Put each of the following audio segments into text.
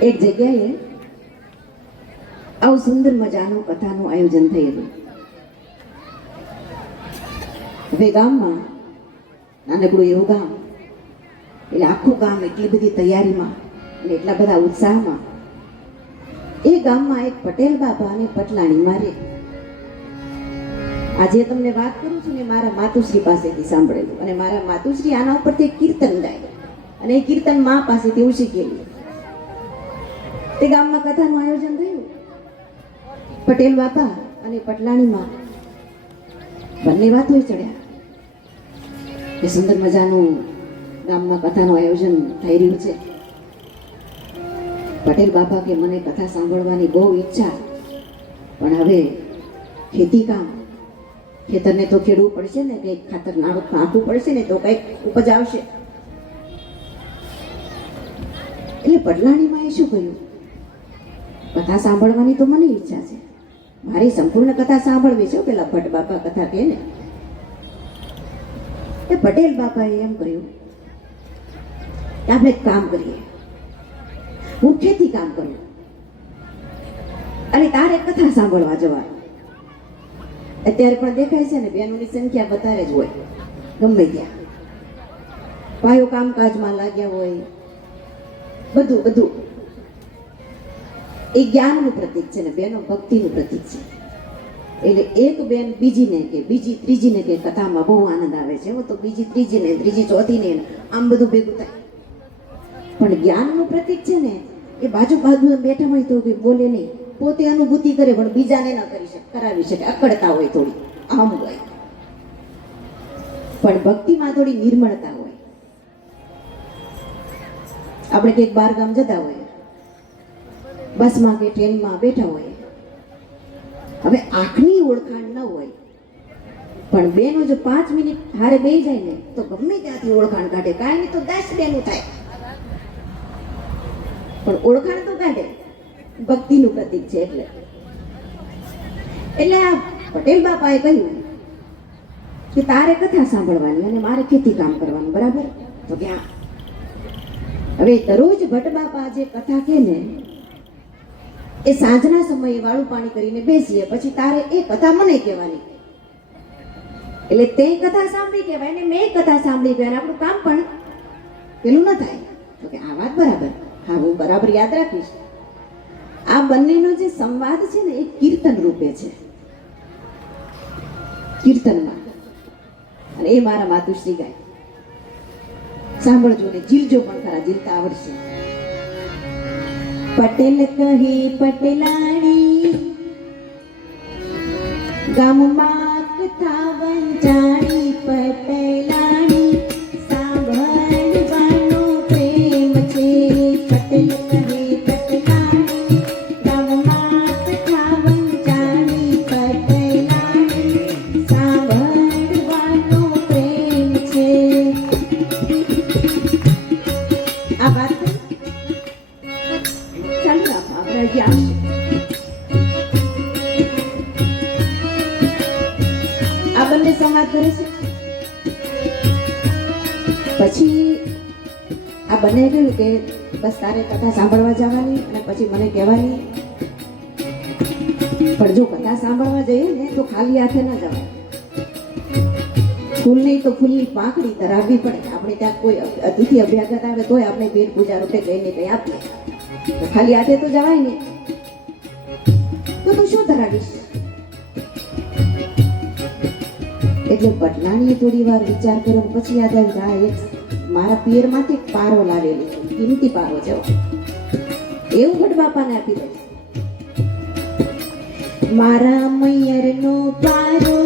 એક જગ્યાએ આવું સુંદર મજાનું કથાનું આયોજન થયેલું. હવે ગામમાં નાનકડું એવું ગામ, એટલે આખું ગામ એટલી બધી તૈયારીમાં અને એટલા બધા ઉત્સાહમાં. એ ગામમાં એક પટેલ બાપા અને પટલાણી મારે. આજે તમને વાત કરું છું ને મારા માતુશ્રી પાસેથી સાંભળેલું, અને મારા માતુશ્રી આના ઉપરથી કીર્તન ગાય અને એ કીર્તન મા પાસેથી હું શીખેલું. તે ગામમાં કથાનું આયોજન થયું. પટેલ બાપા અને પટલાણી માં બંને વાતો ચડ્યા કે સુંદર મજાનું ગામમાં કથાનું આયોજન થઈ રહ્યું છે. પટેલ બાપા કે મને કથા સાંભળવાની બહુ ઈચ્છા, પણ હવે ખેતી કામ, ખેતરને તો ખેડવું પડશે ને, કંઈક ખાતર નાખવું પડશે ને તો કંઈક ઉપજ આવશે. એટલે પટલાણીમાં એ શું કહ્યું, કથા સાંભળવાની તો મને ઈચ્છા છે, મારી સંપૂર્ણ કથા સાંભળવી છે. પેલા ભટ્ટ બાપા કથા કહે ને, એ પટેલ બાપાએ એમ કહ્યું કે આપણે એક કામ કરીએ, હું ખેતી કામ કરું અને તારે કથા સાંભળવા જવાનું. અત્યારે પણ દેખાય છે ને, બહેનોની સંખ્યા વધારે જ હોય ગમે ત્યાં, ભાઈઓ કામકાજમાં લાગ્યા હોય, બધું બધું એ જ્ઞાનનું પ્રતીક છે ને બહેનો ભક્તિનું પ્રતીક છે. એટલે એક બેન બીજીને કે બીજી ત્રીજીને કે કથામાં બહુ આનંદ આવે છે, હું તો બીજી ત્રીજીને ત્રીજી ચોથીને આમ બધું ભેગું થાય. પણ જ્ઞાનનું પ્રતીક છે ને એ બાજુ બાજુ બેઠા હોય તો બોલે નહીં, પોતે અનુભૂતિ કરે પણ બીજાને ન કરી શકે, કરાવી શકે, અકડતા હોય, થોડી આમ હોય. પણ ભક્તિમાં થોડી નિર્મળતા હોય. આપણે કંઈક બાર ગામ જતા હોય, બસમાં કે ટ્રેનમાં બેઠા હોય, હવે આંખની ઓળખાણ ન હોય, પણ બેનો જો 5 મિનિટ હારે બેસી જાય ને તો ગમે ત્યાંથી ઓળખાણ કાઢે. કાંઈ નહીં તો 10 બેનું થાય, પણ ઓળખાણ તો કાઢે. ભક્તિનું પ્રતીક છે. એટલે આ પટેલ બાપાએ કહ્યું કે તારે કથા સાંભળવાની અને મારે ખેતી કામ કરવાનું, બરાબર? તો ક્યાં હવે દરરોજ ભટ્ટ બાપા જે કથા કહે ને એ સાંજના સમયે વાળું પાણી કરીને બેસીએ, પછી તારે એ કથા મને કહેવાની. એટલે તે કથા સાંભળી કહેવાય ને મેં કથા સાંભળી કહેવાય, આપણું કામ પણ પેલું ન થાય. તો કે આ વાત બરાબર, હા હું બરાબર યાદ રાખીશ. આ બંનેનો જે સંવાદ છે ને એ કીર્તન રૂપે છે, કીર્તનમાં, અને એ મારા માતુશ્રી ગાય. સાંભળજો ને જીલજો પણ ખરા, જીલતા આવડશે. પટેલ કહે પટેલાણી ગામમાં કથા વંચાણી, પટેલાણી સાંભળવાનો પ્રેમ છે. પટેલ કહે પટેલાણી ગામમાં કથા વંચાણી, પટેલાણી સાંભળવાનો પ્રેમ છે. આ વાત ચાલુ રાખો, આપણે હજી આવશે. આ બંને સંવાદ કરે છે. પછી આ બંને કહ્યું કે બસ તારે કથા સાંભળવા જવાની અને પછી મને કહેવાની, પણ જો કથા સાંભળવા જઈએ ને તો ખાલી હાથે ના જવાય. ફૂલ નહીં તો ફૂલની પાંખડી ધરાવવી પડે. આપણે ત્યાં કોઈ અતિથિ અભ્યાગત આવે તોય આપણે પેટ પૂજા રૂપે જઈને કંઈ આપીએ, ખાલી હાથે તો જવાય ને. તો તું શું ધરાવીશ? એટલે પટલાણીએ થોડી વાર વિચાર કર્યો, પછી યાદ આવ્યું કે આ એક મારા પિયરમાંથી પારો લાવેલી છે, કિંમતી પારો છે, એવું ભટ્ટ બાપાને આપી દે. મારા મૈયરનો પારો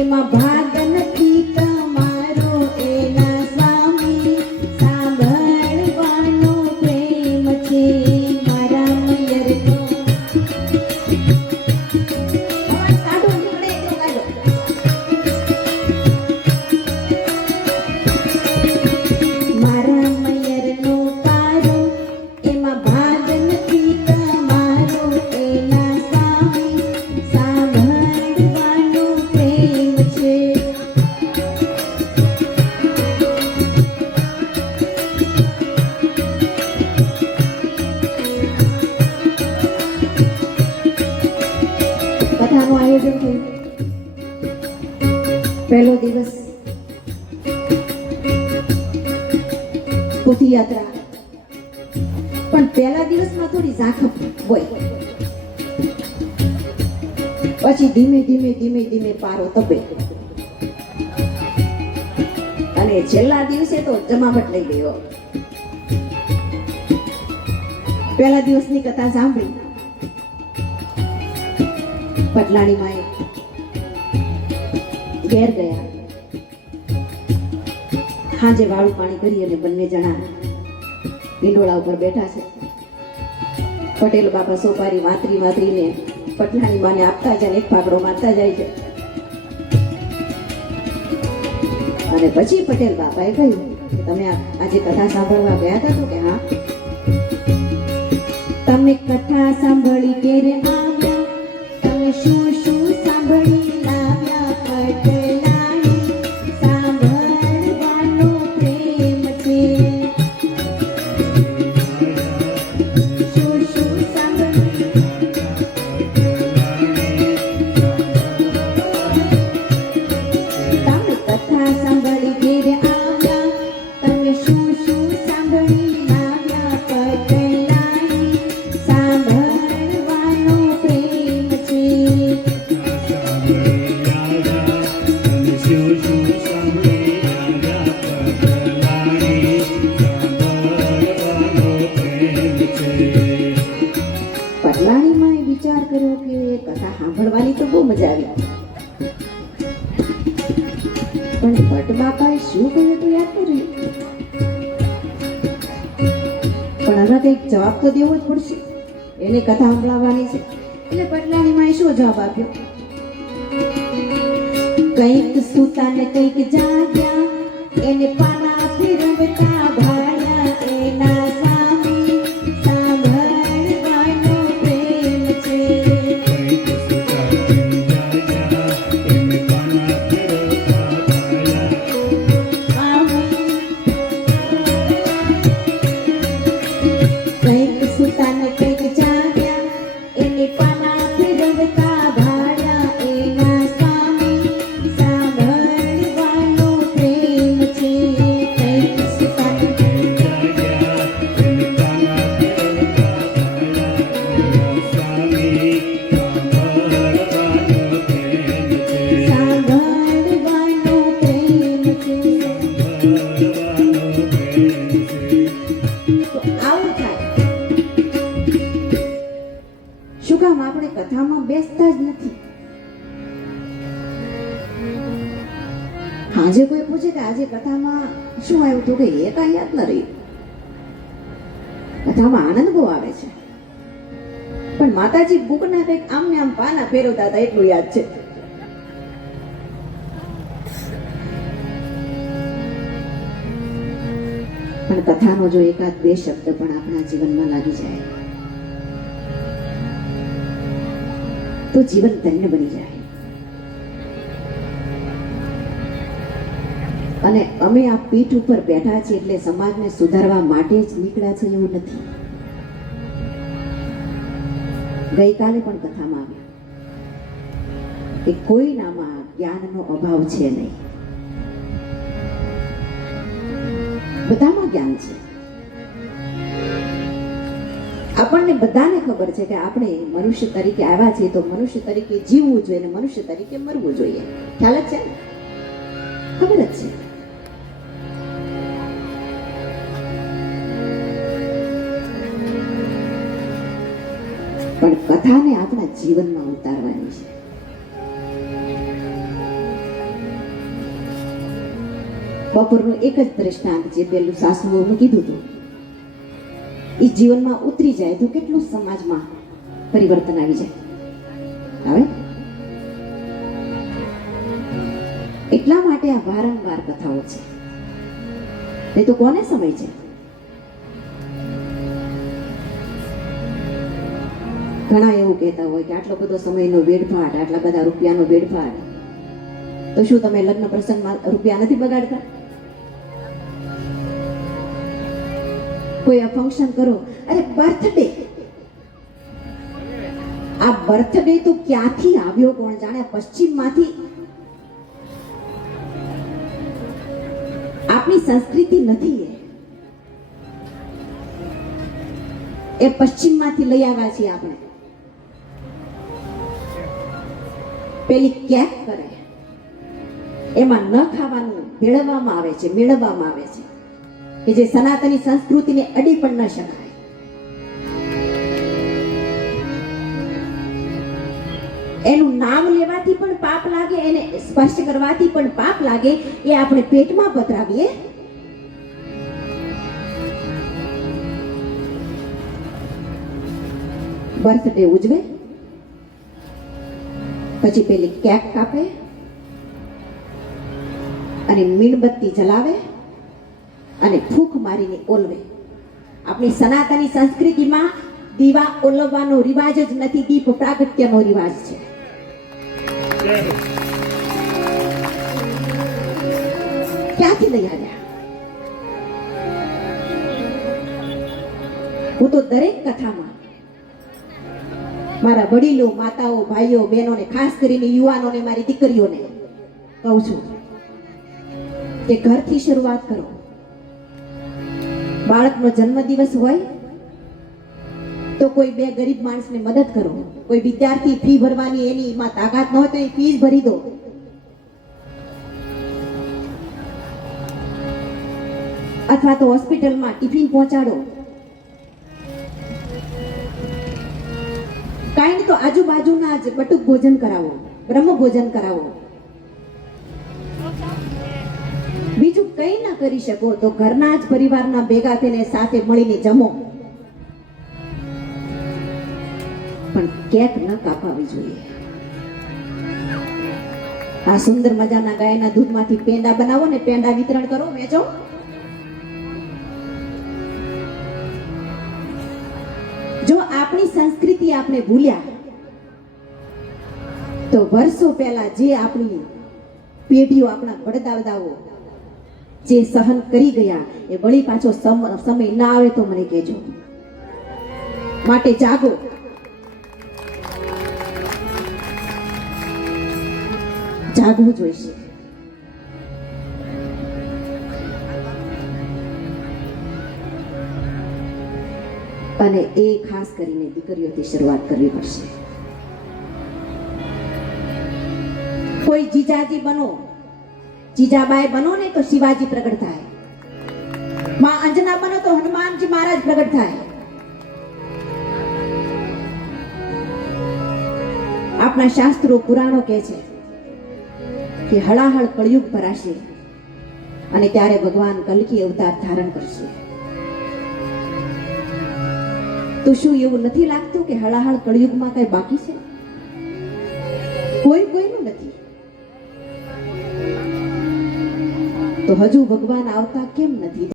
એમાં ભાગ નથી તમારો, એના સ્વામી સાંભળવાનો પ્રેમ છે. મારા મૈયરનો અવાજ કાઢો, નીકળે એટલો કાઢો. મારા મૈયરનો પારો એમાં ભાગ નથી તમારો, એના સ્વામી સાંભળવાનો પ્રેમ છે. પહેલો દિવસ પૃથ્વીયાત્રા, પણ પહેલા દિવસમાં થોડી ઝાંખપ હોય, પછી ધીમે ધીમે ધીમે ધીમે પારો તપે અને છેલ્લા દિવસે તો જમાવટ લઈ ગયો. પહેલા દિવસની કથા સાંભળી પટલાણી માએ ઘેર ગયા. હાજે વાળું પાણી કરી અને બંને જણા ઈંડોળા ઉપર બેઠા છે. પટેલ બાપા સોપારી વાતરી વાતરીને પટલાણી માને આપતા જાય, એક ફાકડો મારતા જાય છે. અને પછી પટેલ બાપાએ કહ્યું કે તમે આજે કથા સાંભળવા ગયા હતા? તો કે હા. તમે કથા સાંભળી કેરે આવ્યા, તમે શું શું સાંભળી લાવ્યા? પટલાણી સાંભળવાનો પ્રેમ છે. શું શું સાંભળી? તમે કથા સાંભળી ઘેરે આવ્યા, તમે શું શું સાંભળી લાવ્યા? પટલાણી સાંભળવાનો પ્રેમ છે. પટલાણીમાં એ વિચાર કર્યો કે કથા સાંભળવાની તો બહુ મજા આવી, પણ ભટ્ટ બાપાએ શું કહ્યું તો યાદ ન રહ્યું. પણ હવે કંઈક જવાબ તો દેવો જ પડશે, એને કથા સંભળાવવાની છે. એટલે પટલાણીમાં શું જવાબ આપ્યો? કંઈક સૂતા ને કંઈક જાગ્યા, એને પાના ફેરવતા ભાળ્યા, એના સ્વામી સાંભળવાનો પ્રેમ છે. કંઈક સૂતા ને કંઈક જાગ્યા, એને પાના ફેરવતા ભાળ્યા, એના સ્વામી સાંભળવાનો પ્રેમ છે. કંઈક સૂતા ને કંઈક સાંભળવાનો પ્રેમ છે. તો આવું થાય. શું કામ આપણે કથામાં બેસતા જ નથી? આજે કોઈ પૂછે કે આજે કથામાં શું આવ્યું, તો કે એ કાંઈ યાદ ન રહ્યું. કથામાં આનંદ બહુ આવે છે, પણ માતાજી બુકના કંઈક આમ ને આમ પાના ફેરવતા હતા એટલું યાદ છે. પણ કથાનો જો એકાદ બે શબ્દ પણ આપણા જીવનમાં લાગી જાય તો જીવન ધન્ય બની જાય. અને અમે આ પીઠ ઉપર બેઠા છીએ એટલે સમાજને સુધારવા માટે જ નીકળ્યા છે એવું નથી. ગઈકાલે પણ કથામાં આવ્યું કે કોઈનામાં જ્ઞાનનો અભાવ છે નહીં, બધામાં જ્ઞાન છે. આપણને બધાને ખબર છે કે આપણે મનુષ્ય તરીકે આવ્યા છીએ તો મનુષ્ય તરીકે જીવવું જોઈએ અને મનુષ્ય તરીકે મરવું જોઈએ. ખ્યાલ જ છે ને? ખબર જ છે. પણ કથાને આપણા જીવનમાં ઉતારવાની છે. બપોરનું એક જ દ્રષ્ટાંત જે પેલું સાસુઓનું કીધું હતું એ જીવનમાં ઉતરી જાય તો કેટલું સમાજમાં પરિવર્તન આવી જાય. હવે એટલા માટે આ વારંવાર કથાઓ છે, નહીં તો કોને સમય છે? ઘણા એવું કહેતા હોય કે આટલો બધો સમયનો વેડફાટ, આટલા બધા રૂપિયાનો વેડફાટ, તો શું તમે લગ્ન પ્રસંગમાં રૂપિયા નથી બગાડતા? કોઈ આ ફંક્શન કરો, અરે બર્થડે, આ બર્થડે તો ક્યાંથી આવ્યો કોણ જાણે? પશ્ચિમમાંથી આપણી સંસ્કૃતિ નથી એ પશ્ચિમમાંથી લઈ આવ્યા છીએ આપણે. પેલી કેક કરે એમાં ન ખાવાનું મેળવવામાં આવે છે, મેળવવામાં આવે છે કે જે સનાતની સંસ્કૃતિને અડી પણ ન શકાય. એનું નામ લેવાથી પણ પાપ લાગે, એને સ્પર્શ કરવાથી પણ પાપ લાગે. એ આપણે પેટમાં પધરાવીએ. બર્થડે ઉજવે, પછી પેલી કેક કાપે અને મીણબત્તી જલાવે અને ફૂંક મારીને ઓલવે. આપણી સનાતની સંસ્કૃતિમાં દીવા ઓલવવાનો રિવાજ જ નથી, દીપ પ્રાગટ્યનો રિવાજ છે. ક્યાંથી લઈ આવ્યા? હું તો દરેક કથામાં મારા વડીલો, માતાઓ, ભાઈઓ, બહેનોને, ખાસ કરીને યુવાનોને, મારી દીકરીઓને કહું છું કે ઘરથી શરૂઆત કરો. બાળકનો જન્મદિવસ હોય તો કોઈ બે ગરીબ માણસને મદદ કરો. કોઈ વિદ્યાર્થી ફી ભરવાની એની માં તાકાત ન હોય તો એ ફીસ ભરી દો. અથવા તો હોસ્પિટલમાં ટિફિન પહોંચાડો. કાંઈ નહીં તો આજુબાજુના જ બટુક ભોજન કરાવો, બ્રહ્મ ભોજન કરાવો. બીજું કંઈ ના કરી શકો તો ઘરના જ પરિવારના ભેગા થઈને સાથે મળીને જમો. પણ કેક ન કાપાવી જોઈએ. આ સુંદર મજાના ગાયના દૂધમાંથી પેંડા બનાવો ને પેંડા વિતરણ કરો, વેચો. જો આપણી સંસ્કૃતિ આપણે ભૂલ્યા તો વર્ષો પહેલા જે આપણી પેઢીઓ, આપણા વડદાદાઓ જે સહન કરી ગયા એ વળી પાછો સમય ના આવે તો મને કહેજો. માટે જાગો. જાગવું જોઈશે. અને એ ખાસ કરીને દીકરીઓથી શરૂઆત કરવી પડશે. કોઈ જીજાજી બનો, જીજાબાઈ બનો ને તો શિવાજી પ્રગટ થાય. માં અંજના બનો તો હનુમાનજી મહારાજ પ્રગટ થાય. આપણા શાસ્ત્રો, પુરાણો કહે છે કે હળાહળ કળયુગ ભરાશે અને ત્યારે ભગવાન કલ્કી અવતાર ધારણ કરશે. તો શું એવું નથી લાગતું કે હળાહળ કળયુગમાં કઈ બાકી છે? કોઈનું નથી. તો હજુ ભગવાન આવતા કેમ નથી?